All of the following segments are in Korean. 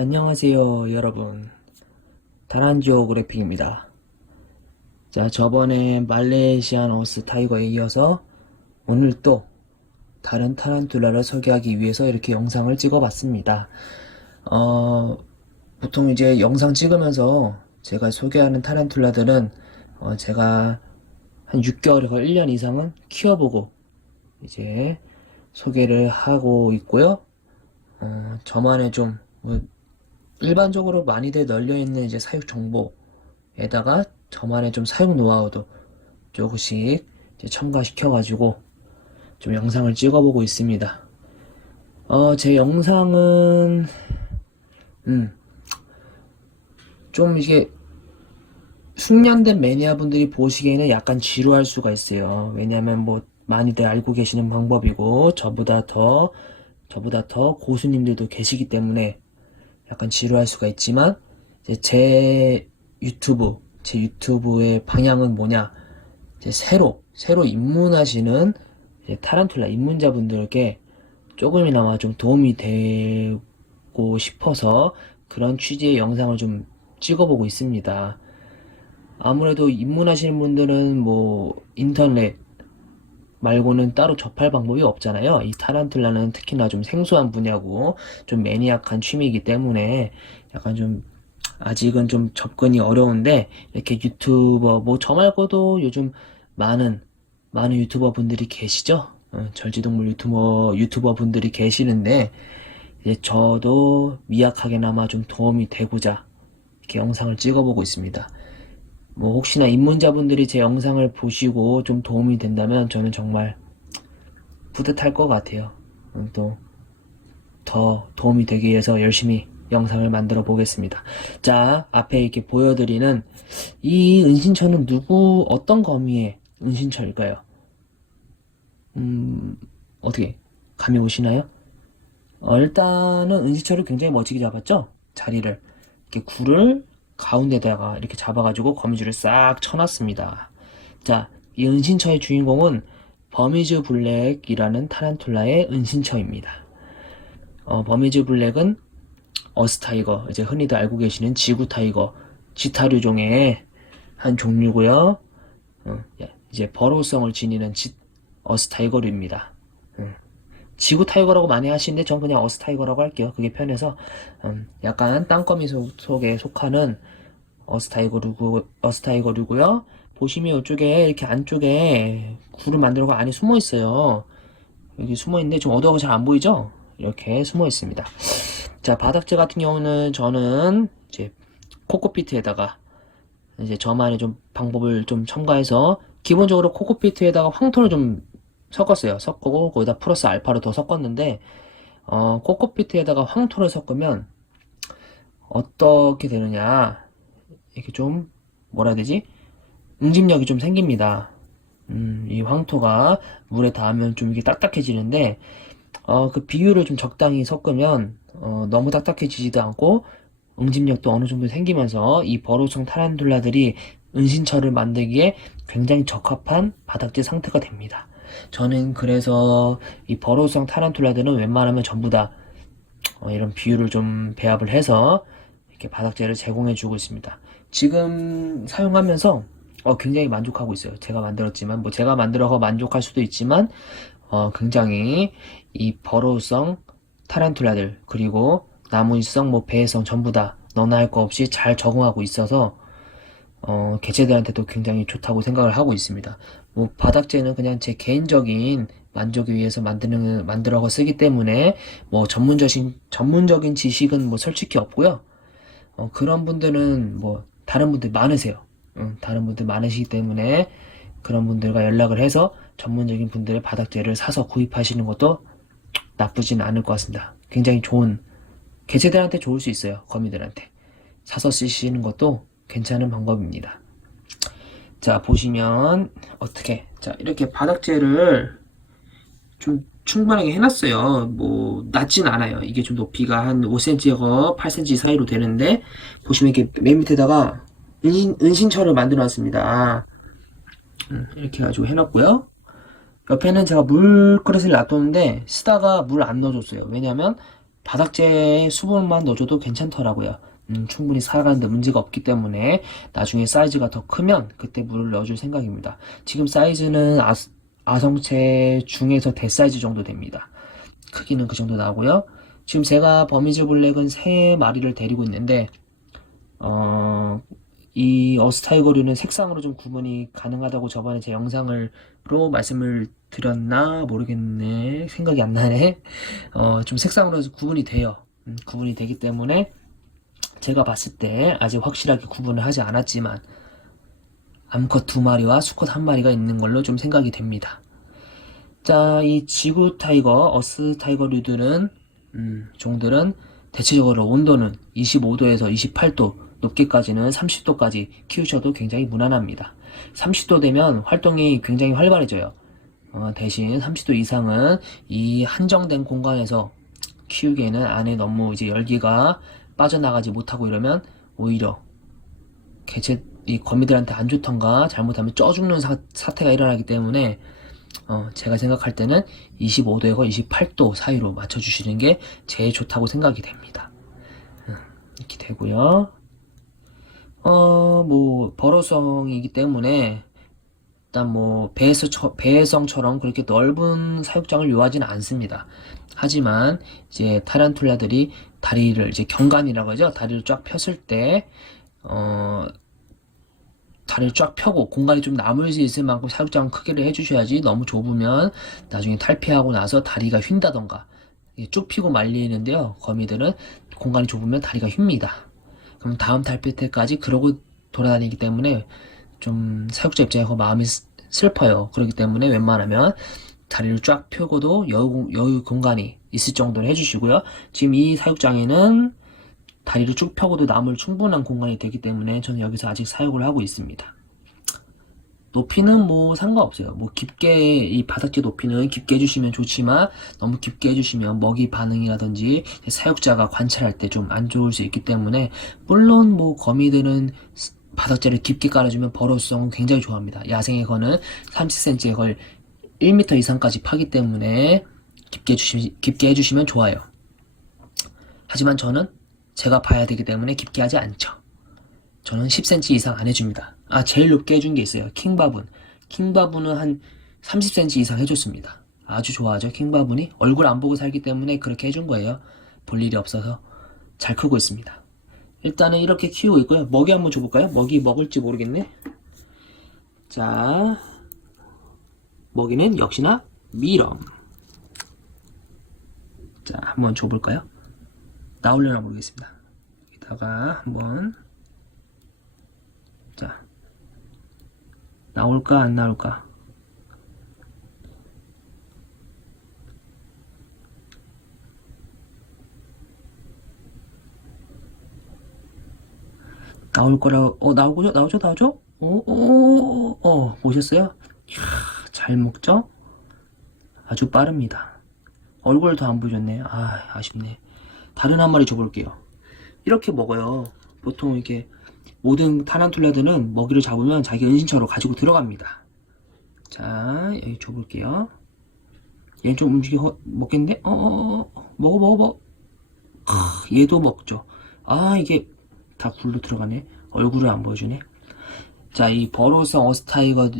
안녕하세요, 여러분. 다란지오 그래픽입니다. 자, 저번에 말레이시안 오스 타이거에 이어서 오늘 또 다른 타란툴라를 소개하기 위해서 이렇게 영상을 찍어봤습니다. 어, 보통 이제 영상 찍으면서 제가 소개하는 타란툴라들은 어, 제가 한 6개월에서 1년 이상은 키워보고 이제 소개를 하고 있고요. 어, 저만의 좀, 뭐, 일반적으로 많이들 널려있는 이제 사육 정보에다가 저만의 좀 사육 노하우도 조금씩 첨가시켜가지고 좀 영상을 찍어보고 있습니다. 어, 제 영상은, 음, 좀 이게 숙련된 매니아분들이 보시기에는 약간 지루할 수가 있어요. 왜냐면 뭐 많이들 알고 계시는 방법이고 저보다 더 저보다 더 고수님들도 계시기 때문에 약간 지루할 수가 있지만 제 유튜브 제 유튜브의 방향은 뭐냐 새로 새로 입문하시는 타란툴라 입문자분들께 조금이나마 좀 도움이 되고 싶어서 그런 취지의 영상을 좀 찍어보고 있습니다. 아무래도 입문하시는 분들은 뭐 인터넷 말고는 따로 접할 방법이 없잖아요. 이 타란툴라는 특히나 좀 생소한 분야고 좀 매니악한 취미이기 때문에 약간 좀 아직은 좀 접근이 어려운데 이렇게 유튜버 뭐 저 말고도 요즘 많은 많은 유튜버 분들이 계시죠? 어, 절지동물 유튜버 유튜버 분들이 계시는데 이제 저도 미약하게나마 좀 도움이 되고자 이렇게 영상을 찍어보고 있습니다. 뭐 혹시나 입문자분들이 제 영상을 보시고 좀 도움이 된다면 저는 정말 뿌듯할 것 같아요. 또 더 도움이 되기 위해서 열심히 영상을 만들어 보겠습니다. 자, 앞에 이렇게 보여드리는 이 은신처는 누구 어떤 거미의 은신처일까요? 음, 어떻게 감이 오시나요? 어, 일단은 은신처를 굉장히 멋지게 잡았죠? 자리를 이렇게 굴을 가운데다가 이렇게 잡아가지고 거미줄을 싹 쳐놨습니다. 자, 이 은신처의 주인공은 버미즈 블랙이라는 타란툴라의 은신처입니다. 어, 버미즈 블랙은 어스 타이거, 이제 흔히들 알고 계시는 지구 타이거, 지타류 종의 한 종류고요. 어, 이제 버로우성을 지니는 지, 어스 타이거류입니다. 음. 지구 타이거라고 많이 하시는데 전 그냥 어스 타이거라고 할게요. 그게 편해서 음, 약간 땅거미 속, 속에 속하는 어스 타이거류고 어스 타이거류고요. 보시면 이쪽에 이렇게 안쪽에 굴을 만들고 안에 숨어 있어요. 여기 숨어 있는데 좀 어두워서 잘 안 보이죠? 이렇게 숨어 있습니다. 자 바닥재 같은 경우는 저는 이제 코코피트에다가 이제 저만의 좀 방법을 좀 첨가해서 기본적으로 코코피트에다가 황토를 좀 섞었어요. 섞고 거기다 플러스 알파를 더 섞었는데 어, 코코피트에다가 황토를 섞으면 어떻게 되느냐 이렇게 좀 뭐라 해야 되지? 응집력이 좀 생깁니다. 음, 이 황토가 물에 닿으면 좀 이게 딱딱해지는데 어, 그 비율을 좀 적당히 섞으면 어, 너무 딱딱해지지도 않고 응집력도 어느 정도 생기면서 이 버로성 타란툴라들이 은신처를 만들기에 굉장히 적합한 바닥재 상태가 됩니다. 저는 그래서 이 버로우성 타란툴라들은 웬만하면 전부 다 어, 이런 비율을 좀 배합을 해서 이렇게 바닥재를 제공해 주고 있습니다. 지금 사용하면서 어, 굉장히 만족하고 있어요. 제가 만들었지만 뭐 제가 만들어서 만족할 수도 있지만 어, 굉장히 이 버로우성 타란툴라들 그리고 나무일성 뭐 배해성 전부 다 너나 할 거 없이 잘 적응하고 있어서 어, 개체들한테도 굉장히 좋다고 생각을 하고 있습니다. 뭐 바닥재는 그냥 제 개인적인 만족을 위해서 만드는 만들어서 쓰기 때문에 뭐 전문적인 전문적인 지식은 뭐 솔직히 없고요. 어, 그런 분들은 뭐 다른 분들 많으세요. 응, 다른 분들 많으시기 때문에 그런 분들과 연락을 해서 전문적인 분들의 바닥재를 사서 구입하시는 것도 나쁘진 않을 것 같습니다. 굉장히 좋은 개체들한테 좋을 수 있어요. 거미들한테 사서 쓰시는 것도 괜찮은 방법입니다. 자, 보시면 어떻게 자, 이렇게 바닥재를 좀 충분하게 해놨어요. 뭐 낮진 않아요. 이게 좀 높이가 한 5cm에서 8cm 사이로 되는데 보시면 이렇게 맨 밑에다가 은신, 은신처를 만들어 놨습니다. 음, 이렇게 해가지고 해놨고요. 옆에는 제가 물 그릇을 놔뒀는데 쓰다가 물 안 넣어줬어요. 왜냐면 바닥재에 수분만 넣어줘도 괜찮더라고요. 음, 충분히 살아가는데 문제가 없기 때문에 나중에 사이즈가 더 크면 그때 물을 넣어줄 생각입니다. 지금 사이즈는 아, 아성체 중에서 대사이즈 정도 됩니다. 크기는 그 정도 나오고요. 지금 제가 버미즈 블랙은 세 마리를 데리고 있는데 어, 이 어스타이거류는 색상으로 좀 구분이 가능하다고 저번에 제 영상을로 말씀을 드렸나 모르겠네 생각이 안 나네 어, 좀 색상으로 구분이 돼요 음, 구분이 되기 때문에 제가 봤을 때 아직 확실하게 구분을 하지 않았지만 암컷 두 마리와 수컷 한 마리가 있는 걸로 좀 생각이 됩니다 자, 이 지구 타이거, 어스 타이거 류들은 음, 종들은 대체적으로 온도는 25도에서 28도, 높게까지는 30도까지 키우셔도 굉장히 무난합니다. 30도 되면 활동이 굉장히 활발해져요. 어, 대신 30도 이상은 이 한정된 공간에서 키우기에는 안에 너무 이제 열기가 빠져나가지 못하고 이러면 오히려 개체 이 거미들한테 안 좋던가 잘못하면 쪄 죽는 사, 사태가 일어나기 때문에 어, 제가 생각할 때는 25도에서 28도 사이로 맞춰주시는 게 제일 좋다고 생각이 됩니다. 음, 이렇게 되고요. 어, 뭐, 버러성이기 때문에, 일단 뭐, 배에서, 배성처럼 그렇게 넓은 사육장을 요하지는 않습니다. 하지만, 이제, 타란툴라들이 다리를, 이제 경관이라고 하죠. 다리를 쫙 폈을 때, 어, 다리를 쫙 펴고 공간이 좀 남을 수 있을 만큼 사육장 크기를 해주셔야지 너무 좁으면 나중에 탈피하고 나서 다리가 휜다던가 쭉 피고 말리는데요. 거미들은 공간이 좁으면 다리가 휜니다. 그럼 다음 탈피 때까지 그러고 돌아다니기 때문에 좀 사육자 입장에서 마음이 슬퍼요. 그렇기 때문에 웬만하면 다리를 쫙 펴고도 여유, 여유 공간이 있을 정도로 해주시고요. 지금 이 사육장에는 다리를 쭉 펴고도 남을 충분한 공간이 되기 때문에 저는 여기서 아직 사육을 하고 있습니다. 높이는 뭐 상관없어요. 뭐 깊게 이 바닥재 높이는 깊게 해주시면 좋지만 너무 깊게 해주시면 먹이 반응이라든지 사육자가 관찰할 때 좀 안 좋을 수 있기 때문에 물론 뭐 거미들은 바닥재를 깊게 깔아주면 버로성은 굉장히 좋아합니다. 야생의 거는 30cm의 걸 1m 이상까지 파기 때문에 깊게 해주시, 깊게 해주시면 좋아요. 하지만 저는 제가 봐야 되기 때문에 깊게 하지 않죠. 저는 10cm 이상 안 해줍니다. 아, 제일 높게 해준 게 있어요. 킹바분. 킹바분은 한 30cm 이상 해줬습니다. 아주 좋아하죠, 킹바분이. 얼굴 안 보고 살기 때문에 그렇게 해준 거예요. 볼 일이 없어서 잘 크고 있습니다. 일단은 이렇게 키우고 있고요. 먹이 한번 줘볼까요? 먹이 먹을지 모르겠네. 자, 먹이는 역시나 미럼. 자, 한번 줘볼까요? 나올려나 모르겠습니다. 여기다가 한번 자 나올까 안 나올까 나올 거라 어 나오죠 나오죠 나오죠 어어어 어, 어, 보셨어요? 이야, 잘 먹죠? 아주 빠릅니다. 얼굴도 안 보여줬네. 아 아쉽네. 다른 한 마리 줘볼게요. 이렇게 먹어요. 보통 이렇게 모든 타란툴라들은 먹이를 잡으면 자기 은신처로 가지고 들어갑니다. 자, 여기 줘볼게요. 얘좀 움직여 먹겠네? 어, 어, 어, 먹어, 먹어, 먹어. 크, 얘도 먹죠. 아, 이게 다 굴로 들어가네. 얼굴을 안 보여주네. 자, 이 버로성 어스타이거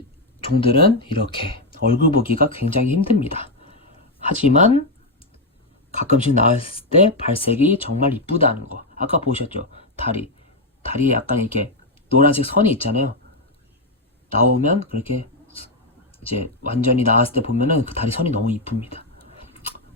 종들은 이렇게 얼굴 보기가 굉장히 힘듭니다. 하지만 가끔씩 나왔을 때 발색이 정말 이쁘다는 거. 아까 보셨죠? 다리. 다리에 약간 이렇게 노란색 선이 있잖아요. 나오면 그렇게 이제 완전히 나왔을 때 보면은 그 다리 선이 너무 이쁩니다.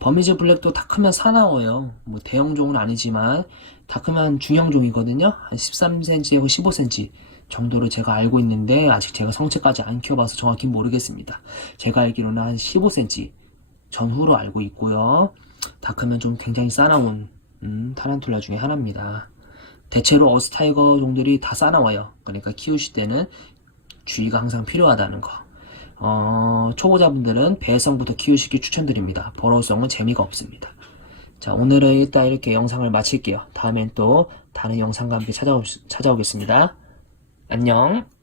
버미즈 블랙도 다 크면 사나워요. 뭐 대형종은 아니지만 다 크면 중형종이거든요. 한 13cm에서 15cm 정도로 제가 알고 있는데 아직 제가 성체까지 안 키워봐서 정확히 모르겠습니다. 제가 알기로는 한 15cm 전후로 알고 있고요. 다 크면 좀 굉장히 싸나운 음, 타란툴라 중에 하나입니다. 대체로 어스타이거 종들이 다 싸나워요. 그러니까 키우실 때는 주의가 항상 필요하다는 거. 어, 초보자분들은 배성부터 키우시기 추천드립니다. 버러성은 재미가 없습니다. 자, 오늘은 일단 이렇게 영상을 마칠게요. 다음엔 또 다른 영상과 함께 찾아오, 찾아오겠습니다. 안녕.